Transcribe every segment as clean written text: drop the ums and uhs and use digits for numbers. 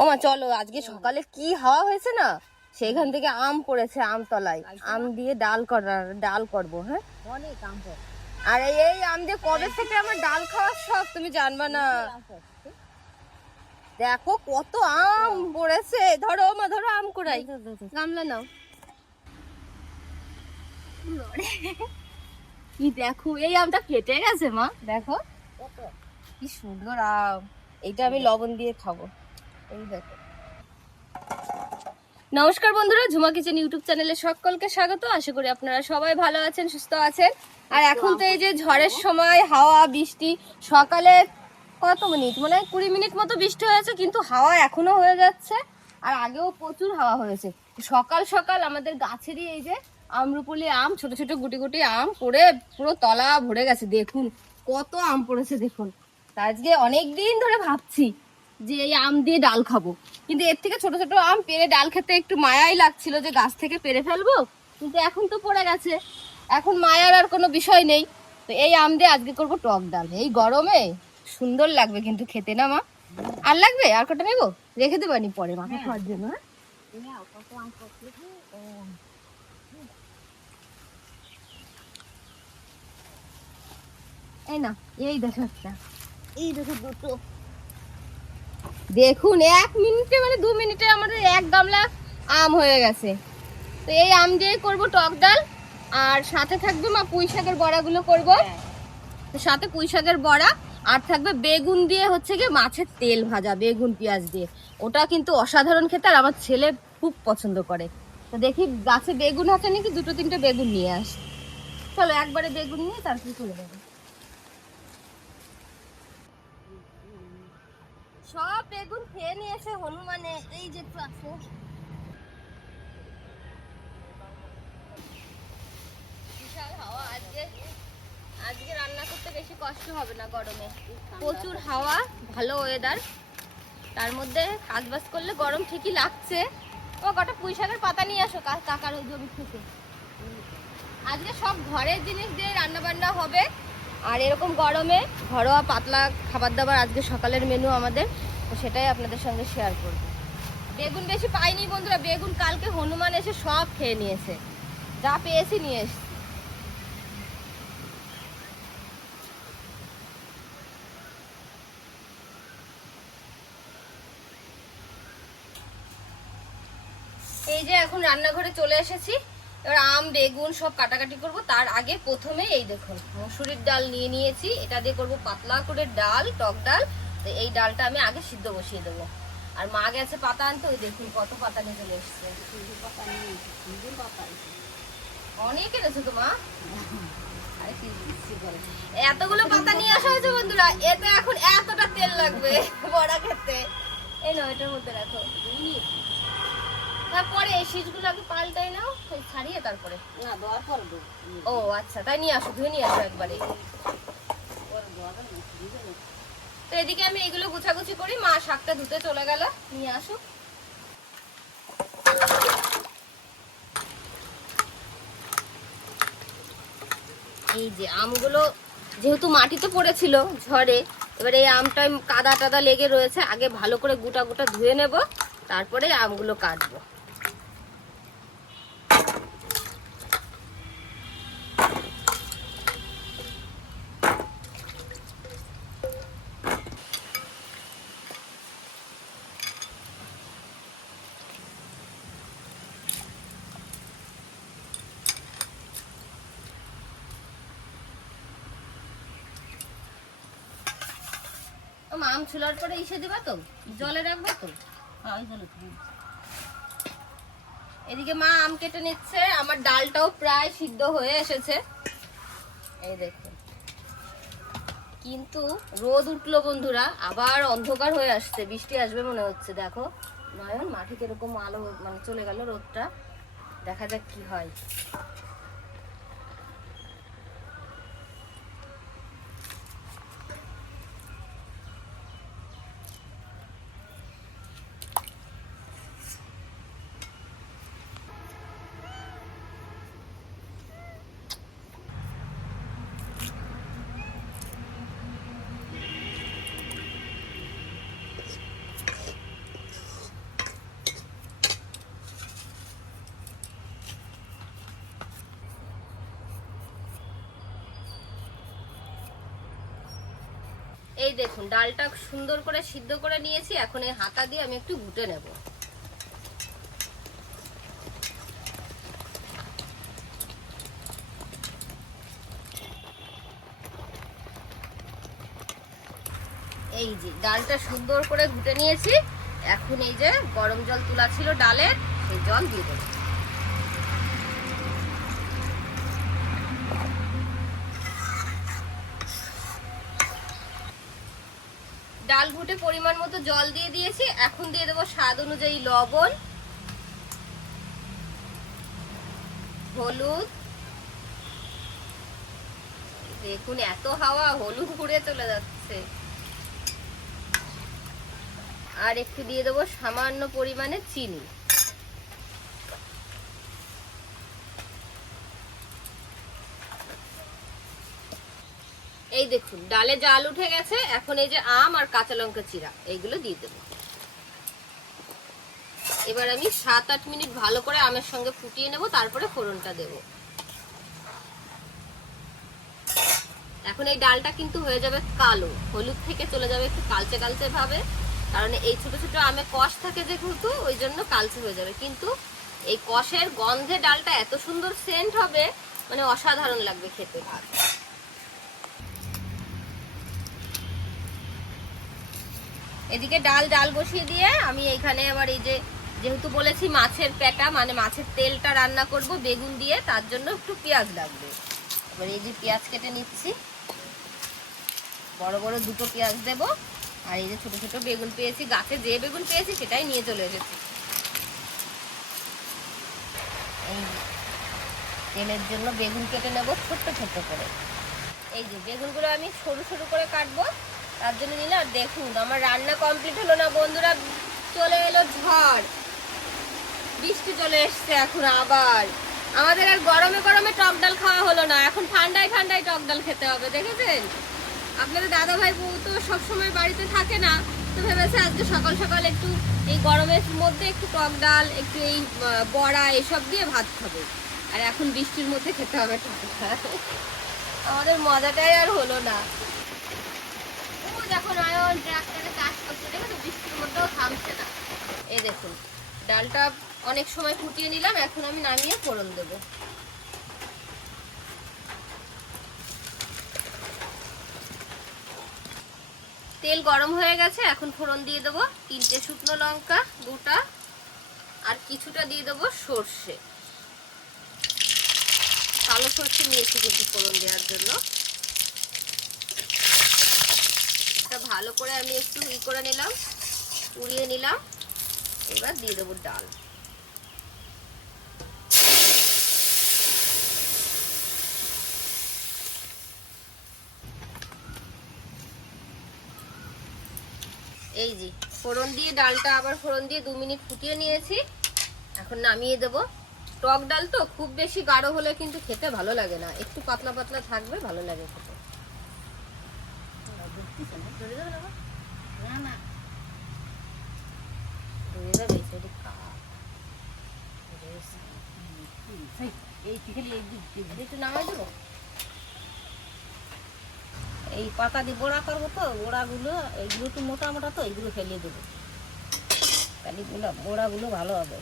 ও মা চলো, আজকে সকালে কি হাওয়া হয়েছে না, সেখান থেকে আম পড়েছে আমতলায়, আম দিয়ে ডাল করবো। হ্যাঁ, অনেক আম পড়ে। আর এই আম দিয়ে কবে থেকে আমার ডাল খাওয়ার শখ তুমি জানবা না। দেখো কত আম পড়েছে, ধরো মা ধরো, আম কুড়াই, গামলা নাও। কি দেখো, এই আমটা ফেটে গেছে মা, দেখো কি সুন্দর আম। এইটা আমি লবণ দিয়ে খাবো। এই দেখো। নমস্কার বন্ধুরা, ঝুমা কিচেন ইউটিউব চ্যানেলে সকলকে স্বাগত। আশা করি আপনারা সবাই ভালো আছেন, সুস্থ আছেন। আর এখন তো এই যে ঝড়ের সময়, হাওয়া বৃষ্টি, সকালে কত মিনিট, মানে 20 মিনিট মতো বৃষ্টি হয়েছে, কিন্তু হাওয়া এখনো হয়ে যাচ্ছে। আর আগেও প্রচুর হাওয়া হয়েছে। সকাল সকাল আমাদের গাছেরই এই যে আম্রপলি আম, ছোট ছোট গুটি গুটি আম পড়ে পুরো তলা ভরে গেছে। দেখুন কত আম পড়েছে দেখুন। তা আজকে অনেকদিন ধরে ভাবছি যে এই আম দিয়ে ডাল খাবো, কিন্তু এর থেকে ছোট ছোট আম পেড়ে ডাল খেতে একটু মায়াই লাগছিল, যে গাছ থেকে পেড়ে ফেলবো, কিন্তু এখন তো পড়ে গেছে, এখন মায়ার আর কোনো বিষয় নেই। তো এই আম দিয়ে আজকে করবো টক ডাল। এই গরমে সুন্দর লাগবে কিন্তু খেতে, না মা? আর লাগবে, আর কটা নেবো, রেখে দেবানি পরে মাথা খাওয়ার জন্য। এই না, এই দেখো একটা, এই দেখো দুটো। দেখুন 1 মিনিটে মানে 2 মিনিটে আমাদের 1 গামলা আম হয়ে গেছে। তো এই আম দিয়ে করবো টক ডাল। আর সাথে থাকবে মা পুঁই শাকের বড়াগুলো করবো। তো সাথে পুঁই শাকের বড়া, আর থাকবে বেগুন দিয়ে হচ্ছে গিয়ে মাছের তেল ভাজা, বেগুন পেঁয়াজ দিয়ে। ওটা কিন্তু অসাধারণ খেতে, আর আমার ছেলে খুব পছন্দ করে। তো দেখি গাছে বেগুন আছে নাকি, 2-3টে বেগুন নিয়ে আস। চলো একবারে বেগুন নিয়ে তারপরে চলে যাবো। সব বেগুন খেয়ে নিয়ে এসে হনুমানে এই যে একটু আছে। বিশাল হাওয়া আজকে, আজকে রান্না করতে বেশি কষ্ট হবে না গরমে, প্রচুর হাওয়া, ভালো ওয়েদার। তার মধ্যে কাজবাজ করলে গরম ঠিকই লাগছে। ও কটা পুঁই শাকের পাতা নিয়ে আসো কাকার ওই জমি থেকে। আজকে সব ঘরের জিনিস দিয়ে রান্না বান্না হবে। আর এরকম গরমে ঘরোয়া পাতলা খাবার দাবার আজকে সকালের মেনু আমাদের, তো সেটাই আপনাদের সঙ্গে শেয়ার করব। বেগুন বেশি পাইনি বন্ধুরা, বেগুন কালকে হনুমান এসে সব খেয়ে নিয়েছে, যা পেয়েছি নিয়ে এসেছি। এই যে এখন রান্নাঘরে চলে এসেছি। এবার আম বেগুন সব কাটাকাটি করব। তার আগে প্রথমে এই দেখুন মসুরির ডাল নিয়ে নিয়েছি, এটা দিয়ে করব পাতলা করে ডাল, টক ডাল। তো এই ডালটা আমি আগে সিদ্ধ বসিয়ে দেবো। আর মা গেছে পাতা আনতে, ওই দেখুন কত পাতা নিয়ে চলে এসছে। অনেক এনেছো তো মা, এতগুলো পাতা নিয়ে আসা হয়েছে বন্ধুরা। এতে এখন এতটা তেল লাগবে বড়া খেতে। এই নাও, এটার মধ্যে রাখো। তারপরে এই শীষগুলো আগে পাল্টাই নাও, ছাড়িয়ে তারপরে না দেওয়ার পর। ও আচ্ছা, তাই নিয়ে আসো, ধুয়ে নিয়ে আসো একবারে। তো এদিকে আমি এগুলো গুছাগুছি করি, মা শাকটা ধুতে চলে গেল, নিয়ে আসো। এই যে আমগুলো যেহেতু মাটিতে পড়েছিল ঝড়ে, এবার এই আমটা কাদা টাদা লেগে রয়েছে, আগে ভালো করে গোটা গোটা ধুয়ে নেব, তারপরে আমগুলো কাটবো। আম ছুলার পরে ইসে দিবা তো, জলে রাখবো তো। এদিকে মা আম কেটে নিচ্ছে, আমার ডালটাও প্রায় সিদ্ধ হয়ে এসেছে। এই দেখুন, কিন্তু রোদ উঠলো বন্ধুরা, আবার অন্ধকার হয়ে আসছে, বৃষ্টি আসবে মনে হচ্ছে। দেখো নয়ন, মাঠে কিরকম আলো মানে চলে গেল রোদটা, দেখা যাক কি হয়। এই দেখুন ডালটা সুন্দর করে সিদ্ধ করে নিয়েছি, এখন এই হাতা দিয়ে আমি একটু ঘুটে নেব। এই যে ডালটা সুন্দর করে ঘুটে নিয়েছি, এখন এই যে গরম জল তোলা ছিল ডালের, সেই জল দিয়ে দেবো। ডাল ঘুটে পরিমাণ মতো জল দিয়ে দিয়েছি, এখন দিয়ে দেবো স্বাদ অনুযায়ী লবণ, হলুদ। দেখুন এত হাওয়া, হলুদ ঘুরে চলে যাচ্ছে। আর একটু দিয়ে দেবো সামান্য পরিমাণে চিনি। এই দেখুন ডালে জাল উঠে গেছে, এখন এই যে আম আর কাঁচা লঙ্কা চিরা এইগুলো দিয়ে দেবো। এবার আমি 7-8 মিনিট ভালো করে আমের সঙ্গে ফুটিয়ে নেব, তারপরে ফোড়নটা দেব। এখন এই ডালটা কিন্তু হয়ে যাবে কালো, হলুদ থেকে চলে যাবে একটু কালচে কালচে ভাবে, কারণ এই ছোট ছোট আমে কষ থাকে যেহেতু, ওই জন্য কালচে হয়ে যাবে। কিন্তু এই কষের গন্ধে ডালটা এত সুন্দর সেন্ট হবে, মানে অসাধারণ লাগবে খেতে। ভাত এদিকে ডাল বসিয়ে দিয়ে আমি এইখানে আবার এই যে যেহেতু বলেছি মাছের পেটা মানে মাছের তেলটা রান্না করব বেগুন দিয়ে, তার জন্য একটু পেঁয়াজ লাগবে। এবার এই যে পেঁয়াজ কেটে নিচ্ছি, বড় বড় 2টো পেঁয়াজ দেব। আর এই যে ছোট ছোট বেগুন পেয়েছি, গাছে যে বেগুন পেয়েছি সেটাই নিয়ে চলে এসেছি। এই তেলের জন্য বেগুন কেটে নেব ছোট্ট ছোট্ট করে। এই যে বেগুনগুলো আমি সরু সরু করে কাটবো, তার জন্য নিলে। আর দেখুন আমার রান্না কমপ্লিট হলো না বন্ধুরা, চলে এলো ঝড়, বৃষ্টি চলে এসছে। এখন আবার আমাদের আর গরমে গরমে টক ডাল খাওয়া হলো না, এখন ঠান্ডায় ঠান্ডায় টক ডাল খেতে হবে। দেখেছেন আপনাদের দাদা ভাই বউ তো সবসময় বাড়িতে থাকে না, তো ভেবেছে আজকে সকাল সকাল একটু এই গরমের মধ্যে একটু টক ডাল, একটু এই বড়া এসব দিয়ে ভাত খাবে। আর এখন বৃষ্টির মধ্যে খেতে হবে টক ডাল। আমাদের মজাটাই আর হলো না। যখন আয়ন ট্রাক্টরে কাজ করছে দেখো বৃষ্টির মধ্যেও থামছে না। এই দেখুন ডালটা অনেক সময় ফুটিয়ে নিলাম, এখন আমি নামিয়ে ফোড়ন দেব। তেল গরম হয়ে গেছে, এখন ফোড়ন দিয়ে দেবো 3টে শুকনো লঙ্কা গোটা, আর কিছুটা দিয়ে দেবো সর্ষে, কালো সর্ষে নিয়েছি কিন্তু ফোড়ন দেওয়ার জন্য। ভালো করে আমি একটু করে নিলাম, উড়িয়ে নিলাম। এবার দিয়ে দেবো ডাল। এই যে ফোড়ন দিয়ে ডালটা আবার ফোড়ন দিয়ে 2 মিনিট ফুটিয়ে নিয়েছি, এখন নামিয়ে দেব। টক ডাল তো খুব বেশি গাঢ় হলে কিন্তু খেতে ভালো লাগে না, একটু পাতলা পাতলা থাকবে ভালো লাগে খেতে। এই পাতা দিয়ে বড়া করবো তো, বড়াগুলো এইগুলো একটু মোটা মোটা তো, এইগুলো ফেলিয়ে দেবো, তাহলে বড়াগুলো ভালো হবে।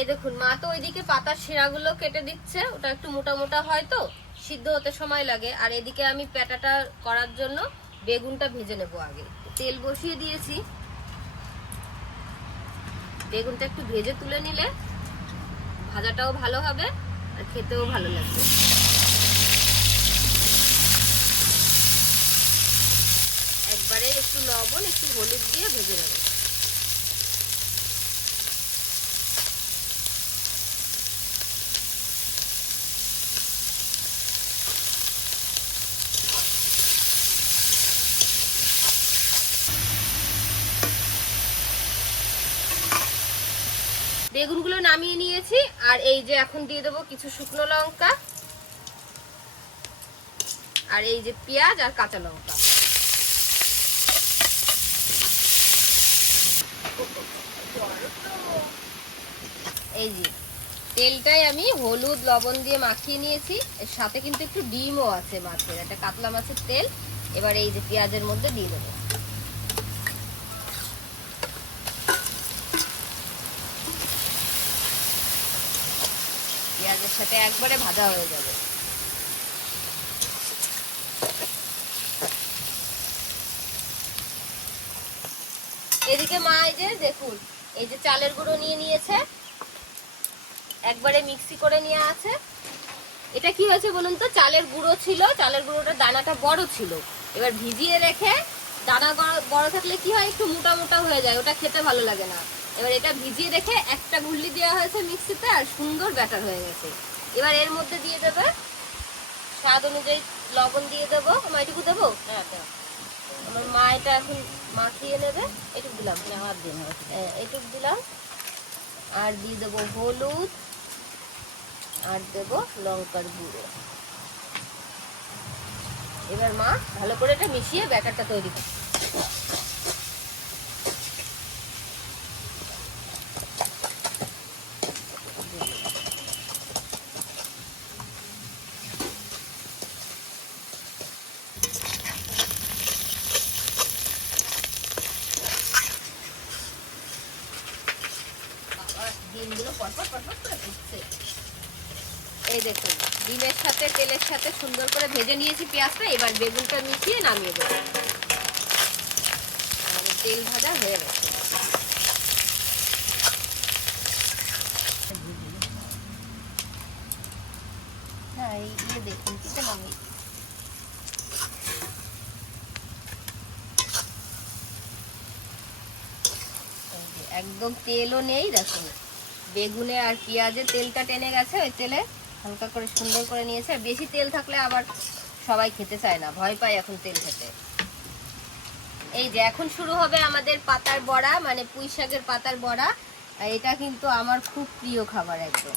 এই দেখুন মা তো ওইদিকে পাতার শিরাগুলো কেটে দিচ্ছে, ওটা একটু মোটা মোটা হয় তো সিদ্ধ হতে সময় লাগে। আর এদিকে আমি পেটাটা করার জন্য বেগুনটা ভেজে নেব। আগে তেল বসিয়ে দিয়েছি, বেগুনটা একটু ভেজে তুলে নিলে ভাজাটাও ভালো হবে আর খেতেও ভালো লাগবে। একবারে একটু লবণ একটু হলুদ দিয়ে ভেজে নেব। বেগুনগুলো নামিয়ে নিয়েছি, আর এই যে এখন দিয়ে দেবো কিছু শুকনো লঙ্কা আর এই যে পেঁয়াজ আর কাঁচা লঙ্কা। এই যে তেলটাই আমি হলুদ লবণ দিয়ে মাখিয়ে নিয়েছি, এর সাথে কিন্তু একটু ডিমও আছে মাছের, একটা কাতলা মাছের তেল। এবার এই যে পেঁয়াজের মধ্যে দিয়ে দেবো। পেঁয়াজের সাথে একবারে ভাজা হয়ে যাবে। এদিকে মা এই যে দেখুন, এই যে চালের গুঁড়ো নিয়ে নিয়েছে, একবারে মিক্সি করে নিয়ে আছে। এটা কি হয়েছে বলুন তো, চালের গুঁড়ো ছিল, চালের গুঁড়োটার দানাটা বড় ছিল। এবার ভিজিয়ে রেখে দানা বড় থাকলে কি হয়, একটু মোটা মোটা হয়ে যায়, ওটা খেতে ভালো লাগে না। এবার এটা ভিজিয়ে রেখে একটা ঘুরলি দেওয়া হয়েছে মিক্সিতে, আর সুন্দর ব্যাটার হয়ে গেছে। এবার এর মধ্যে দিয়ে দেবে স্বাদ অনুযায়ী লবণ দিয়ে দেবো। এটুকু দেবো? হ্যাঁ, আমার মা এটা এখন মাখিয়ে নেবে। এটুকু দিলাম, এটুকু দিলাম। আর দিয়ে দেবো হলুদ, আর দেবো লঙ্কার গুঁড়ো। এবার মা ভালো করে এটা মিশিয়ে ব্যাটারটা তৈরি করে। ডিমগুলো পটপট পটপট করে ফুটছে। এই দেখুন, ডিমের সাথে তেলের সাথে সুন্দর করে ভেজে নিয়েছি পেঁয়াজটা। এবার বেগুনটা মিশিয়ে নামিয়ে দেবো। আমাদের তেল ভাজা হয়ে গেছে। হ্যাঁ, এই দেখুন কি নামি, একদম তেলও নেই। দেখুন বেগুনে আর পেঁয়াজে তেলটা টেনে গেছে, ওই তেলে হালকা করে সুন্দর করে নিয়েছে। বেশি তেল থাকলে আবার সবাই খেতে চায় না, ভয় পায় এখন তেল খেতে। এই যে এখন শুরু হবে আমাদের পাতার বড়া, মানে পুঁই শাকের পাতার বড়া। এটা কিন্তু আমার খুব প্রিয় খাবার, একদম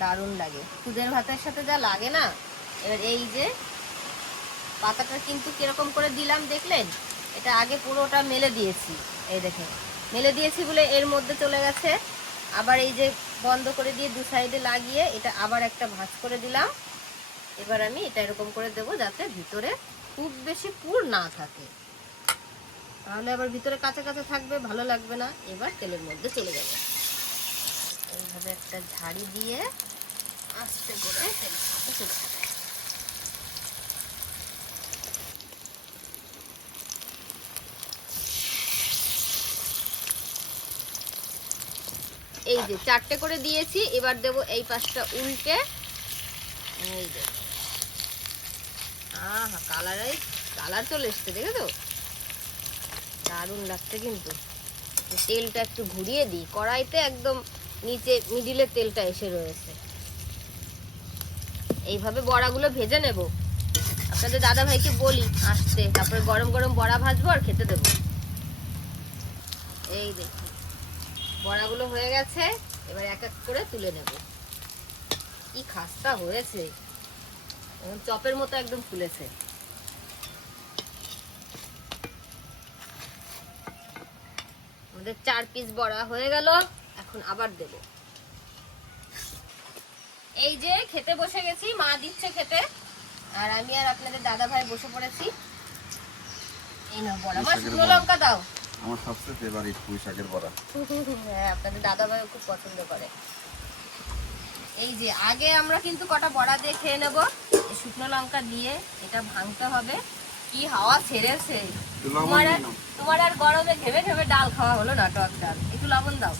দারুণ লাগে দুধের ভাতের সাথে যা লাগে না। এবার এই যে পাতাটা কিন্তু কিরকম করে দিলাম দেখলেন, এটা আগে পুরোটা মেলে দিয়েছি। এই দেখেন মেলে দিয়েছি বলে এর মধ্যে চলে গেছে। আবার এই যে বন্ধ করে দিয়ে দু সাইডে লাগিয়ে এটা আবার একটা ভাঁজ করে দিলাম। এবার আমি এটা এরকম করে দেবো যাতে ভিতরে খুব বেশি পুর না থাকে, তাহলে আবার ভিতরে কাঁচা কাঁচা থাকবে, ভালো লাগবে না। এবার তেলের মধ্যে চলে যাবে। এইভাবে একটা ঝাড়ি দিয়ে আস্তে করে তেলের মধ্যে চলে যাবে। এই যে 4টে করে দিয়েছি। এবার দেবো এই পাশটা উল্টে। এই যে কালার চলে এসছে, দেখে তো দারুণ লাগছে। কিন্তু তেলটা একটু ঘুরিয়ে দিই, কড়াইতে একদম নিচে মিডিলে তেলটা এসে রয়েছে। এইভাবে বড়াগুলো ভেজে নেব। আপনাদের দাদা ভাইকে বলি আসতে, তারপরে গরম গরম বড়া ভাজবো আর খেতে দেবো। এই দেখুন বড়াগুলো হয়ে গেছে, এবার এক এক করে তুলে নেব। কি খাস্তা হয়েছে, চপের মতো একদম ফুলেছে। আমাদের 4 পিস বড়া হয়ে গেল। এখন আবার দেব। এই যে খেতে বসে গেছি, মা দিচ্ছে খেতে, আর আমি আর আপনাদের দাদা ভাই বসে পড়েছি। এই নাও বড়া। মা শুকনো লঙ্কা দাও। আমার সবচেয়ে ফেভারিট পুঁই শাকের বড়া। হ্যাঁ, আপনাদের দাদা ভাই খুব পছন্দ করে। এই যে আগে আমরা কিন্তু কটা বড়া দিয়ে খেয়ে নেব। শুকনো লঙ্কা দিয়ে এটা ভাঙতে হবে। কি হাওয়া ছেড়েছে। তোমার আর গরমে ঘেমে ঘেমে ডাল খাওয়া হলো না, টক ডাল। একটু লবণ দাও।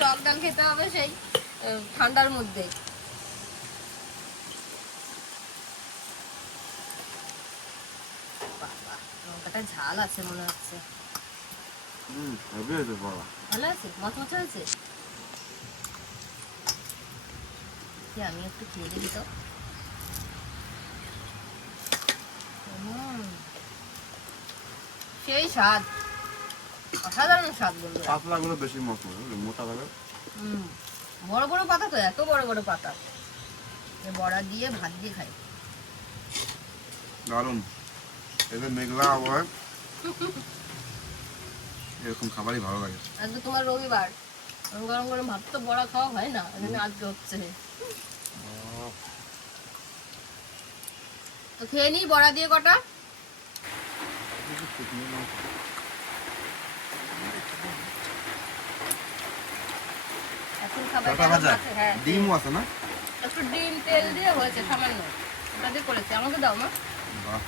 টক ডাল খেতে হবে সেই ঠান্ডার মধ্যে। বাবা, লঙ্কাটা ঝাল আছে মনে হচ্ছে। ভালো আছে, মচমচে আছে। আমি একটু খেয়ে দেখি তো। সেই স্বাদ, অসাধারণ স্বাদ বন্ধুরা। পাতলাগুলো বেশি মোটা হবে। বড় বড় পাতা তো, এত বড় বড় পাতা। বড়া দিয়ে ভাত দিয়ে খাই। দারুণ। এদের মেঘলা আবহাওয়ায় এরকম খাবারই ভালো লাগে। আজকে তোমার রবিবার, গরম গরম ভাত তো বড়া খাওয়া হয় না, এখানে আজকে হচ্ছে। তো খেয়ে নিই বড়া দিয়ে কটা। এখন খাবার কটা ভাজা? হ্যাঁ, ডিমও আছে না? একটু ডিম তেল দিয়ে হয়েছে সামান্য, ওটা দিয়ে করেছে। আমাকে দাও মা। বাহ,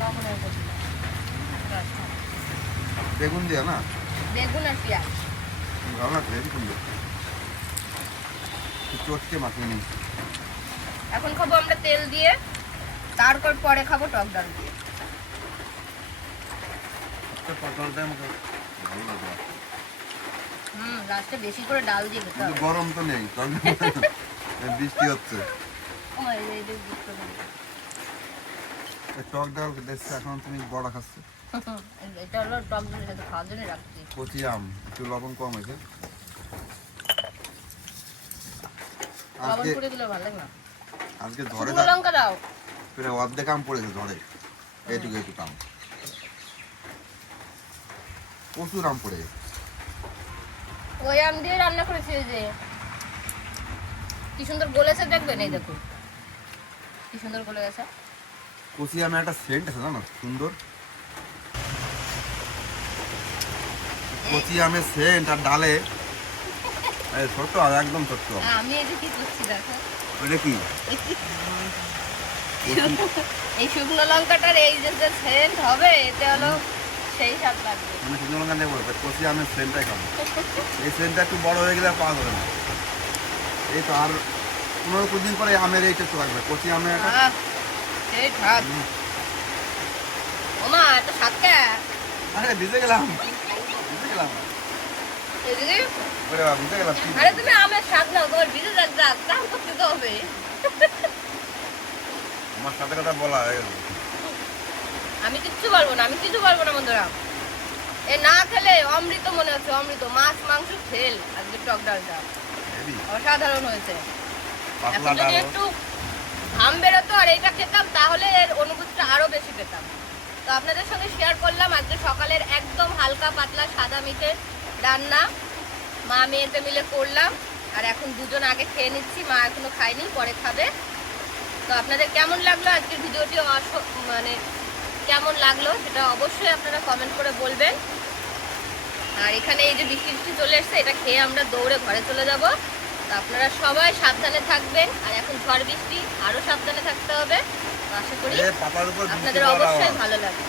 লবণ হয়ে গেছে। বেগুন দিয়া না? বেগুন আর পেঁয়াজ। ভালো লাগছে, হেবি সুন্দর। একটু চটকে মাখিয়ে নিই। এখন খাবো আমরা তেল দিয়ে, তারপর পরে খাবো টক ডাল দিয়ে। পটলটা আমাকে ভালো লাগে। লাস্টে বেশি করে ডাল দিয়ে খেতে কিন্তু হবে। গরম তো নেই, বৃষ্টি হচ্ছে। ও মা, এই যে বুঝতে পারছি। এই টক ডাল দেখছি এখন তুমি বড়া খাচ্ছ। এটা হলো টক ডালের সাথে খাওয়ার জন্য রাখছি। কচি আম, একটু লবণ কম হয়েছে। লবণ আজকে করে দিলে ভালো লাগে না। আজকে ঝড়ে শুকনো লঙ্কা দাও। প্রায় অর্ধেক আম পড়েছে ঝড়ে। এইটুকু এইটুকু আম, প্রচুর আম পড়ে গেছে। ওই আম দিয়ে রান্না করেছি। এই যে কি সুন্দর গলেছে, দেখবেন এই দেখুন কি সুন্দর গলে গেছে। কচি আমে একটা সেন্ট আছে জানো, সুন্দর। কচি আমের সেন্ট আর ডালে এই ছোট্ট আর একদম ছোট্ট। আমি এই যে কি করছি দেখো, ওইটা কি? এই শুকনো লঙ্কাটার এই যে যে সেন্ট হবে, এতে হলো সেই স্বাদ লাগবে। মানে শুকনো লঙ্কা নেবো, কচি আমের সেন্টটাই খাবো। এই সেন্টটা একটু বড় হয়ে গেলে আর পাওয়া যাবে না। এই তো আর 15-20 দিন পরে আমের এই টেস্ট লাগবে, কচি আমের একটা। সেই স্বাদ। ওমা এত স্বাদ কে? আরে ভিজে গেলাম, ভিজে গেলাম। এদিকে ওরে বাবা, ভিজে গেলাম। কি আরে তুমি আমের স্বাদ নাও, তোমার ভিজে যাক যাক দাম করতে তো হবে। আমার সাথে কথা বলা হয়ে গেল। আমি কিচ্ছু বলবো না, আমি কিছু বলবো না বন্ধুরা। এ না খেলে অমৃত মনে হচ্ছে, অমৃত। মাছ মাংস ফেল আজকে টক ডালটা হেভি অসাধারণ হয়েছে। পাতলা এখন যদি ডাল। একটু ঘাম বেরোতো আর এইটা খেতাম, তাহলে এর অনুভূতিটা আরো বেশি পেতাম। তো আপনাদের সঙ্গে শেয়ার করলাম আজকে সকালের একদম হালকা পাতলা সাদা মিঠের রান্না মা মেয়েতে মিলে করলাম। আর এখন দুজন আগে খেয়ে নিচ্ছি, মা এখনো খায়নি, পরে খাবে। তো আপনাদের কেমন লাগলো আজকের ভিডিওটি, মানে কেমন লাগলো সেটা অবশ্যই আপনারা কমেন্ট করে বলবেন। আর এখানে এই যে বৃষ্টি বৃষ্টি চলে এসছে, এটা খেয়ে আমরা দৌড়ে ঘরে চলে যাব। তো আপনারা সবাই সাবধানে থাকবেন। আর এখন ঝড় বৃষ্টি, আরো সাবধানে থাকতে হবে। তো আশা করি পাতার উপর বৃষ্টি আপনাদের পড়ার অবশ্যই আওয়াজ। ভালো লাগবে।